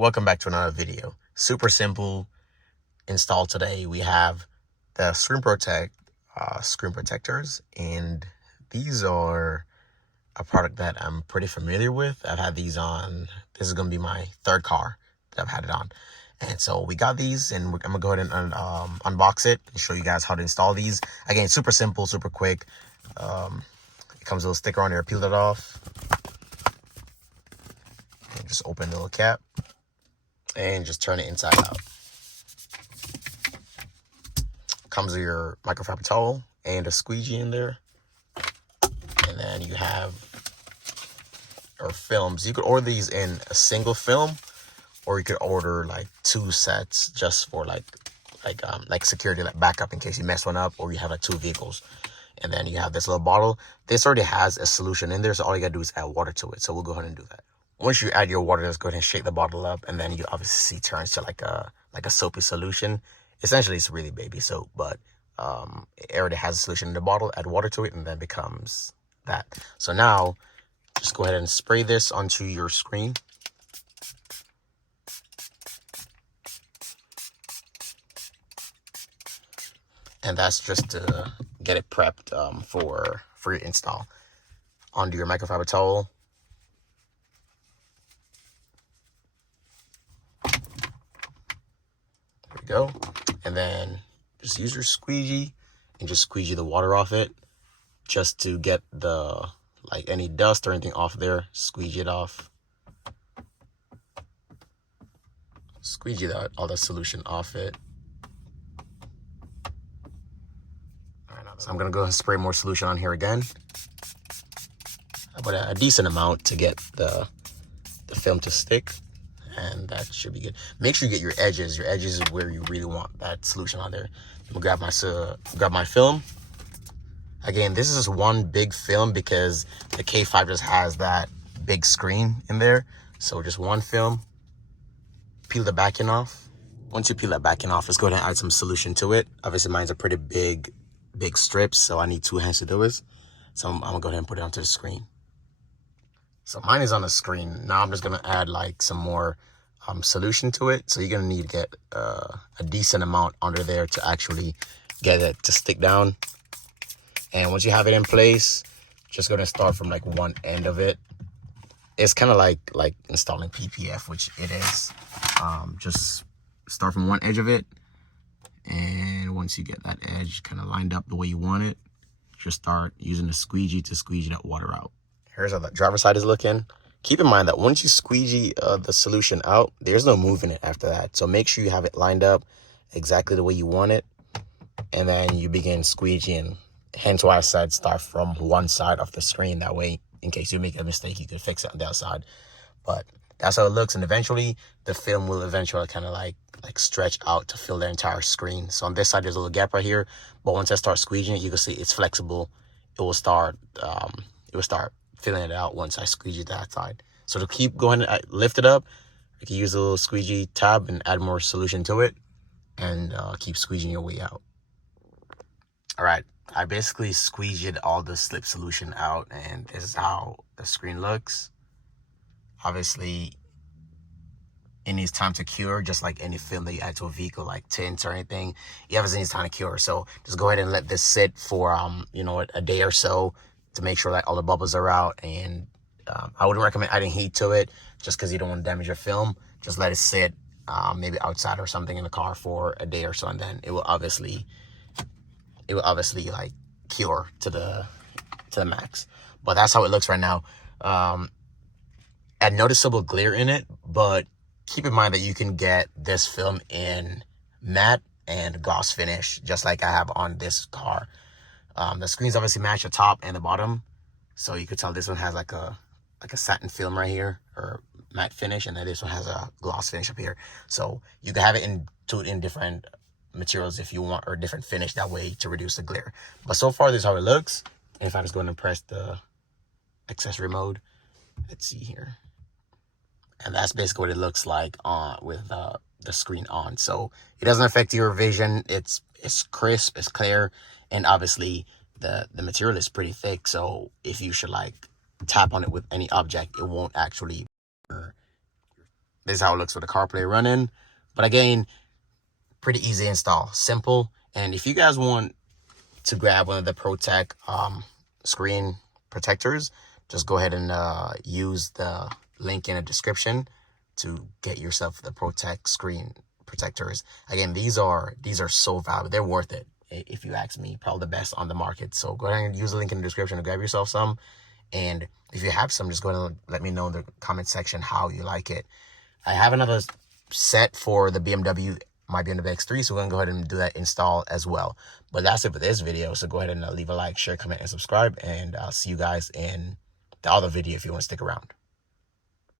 Welcome back to another video. Super simple install today. We have the ScreenProTech screen protectors, and these are a product that I'm pretty familiar with. I've had these on, this is going to be my third car that I've had it on. And so we got these, and I'm going to go ahead and unbox it and show you guys how to install these. Again, super simple, super quick. It comes with a little sticker on there. Peel it off. And just open the little cap and just turn it inside out. Comes with your microfiber towel and a squeegee in there. And then you have your films. You could order these in a single film, or you could order like 2 sets just for like security, like backup in case you mess one up or you have like 2 vehicles. And then you have this little bottle. This already has a solution in there, so all you gotta do is add water to it. So we'll go ahead and do that. Once you add your water, just go ahead and shake the bottle up, and then you obviously see it turns to like a soapy solution. Essentially, it's really baby soap, but it already has a solution in the bottle. Add water to it, and then it becomes that. So now, just go ahead and spray this onto your screen. And that's just to get it prepped for your install. Onto your microfiber towel. There we go. And then just use your squeegee and just squeegee the water off it, just to get the any dust or anything off there. Squeegee it off. Squeegee all the solution off it. So I'm gonna go and spray more solution on here again, but a decent amount to get the film to stick, and that should be good. Make sure you get your edges. Your edges is where you really want that solution on there. I'm gonna grab my film. Again, this is just one big film because the K5 just has that big screen in there. So just one film. Peel the backing off. Once you peel that backing off, let's go ahead and add some solution to it. Obviously, mine's a pretty big strips, so I need 2 hands to do this. So I'm gonna go ahead and put it onto the screen. So mine is on the screen. Now I'm just gonna add like some more solution to it. So you're gonna need to get a decent amount under there to actually get it to stick down. And once you have it in place, just gonna start from like one end of it. It's kind of like installing PPF, which it is. Just start from one edge of it. And once you get that edge kind of lined up the way you want it, just start using the squeegee to squeegee that water out. Here's how the driver's side is looking. Keep in mind that once you squeegee the solution out, there's no moving it after that. So make sure you have it lined up exactly the way you want it. And then you begin squeegeeing. Hence why I said start from one side of the screen. That way, in case you make a mistake, you can fix it on the other side. But that's how it looks, and eventually the film will eventually kind of like stretch out to fill the entire screen. So on this side there's a little gap right here, but once I start squeegeeing it, you can see it's flexible. It will start filling it out once I squeegee that side. So to keep going, lift it up, you can use a little squeegee tab and add more solution to it, and keep squeegeeing your way out. All right, I basically squeegeed all the slip solution out, and this is how the screen looks. Obviously, it needs time to cure, just like any film that you add to a vehicle, like tints or anything. It obviously needs time to cure. So just go ahead and let this sit for a day or so to make sure that all the bubbles are out. And I wouldn't recommend adding heat to it, just because you don't want to damage your film. Just let it sit, maybe outside or something in the car for a day or so, and then it will obviously like cure to the max. But that's how it looks right now. A noticeable glare in it, but keep in mind that you can get this film in matte and gloss finish, just like I have on this car. The screens obviously match the top and the bottom, so you could tell this one has like a satin film right here, or matte finish, and then this one has a gloss finish up here. So you can have it in different materials if you want, or different finish, that way to reduce the glare. But so far, this is how it looks. And if I just go and press the accessory mode, let's see here. And that's basically what it looks like with the screen on. So it doesn't affect your vision. It's crisp, it's clear, and obviously the material is pretty thick. So if you should like tap on it with any object, it won't actually This is how it looks with the CarPlay running. But again, pretty easy install, simple. And if you guys want to grab one of the ProTech screen protectors, just go ahead and use the link in the description to get yourself the ProTech screen protectors. Again, these are so valuable. They're worth it, if you ask me. Probably the best on the market. So go ahead and use the link in the description to grab yourself some. And if you have some, just go ahead and let me know in the comment section how you like it. I have another set for the my BMW X3, so we're gonna go ahead and do that install as well. But that's it for this video. So go ahead and leave a like, share, comment, and subscribe, and I'll see you guys in the other video if you want to stick around.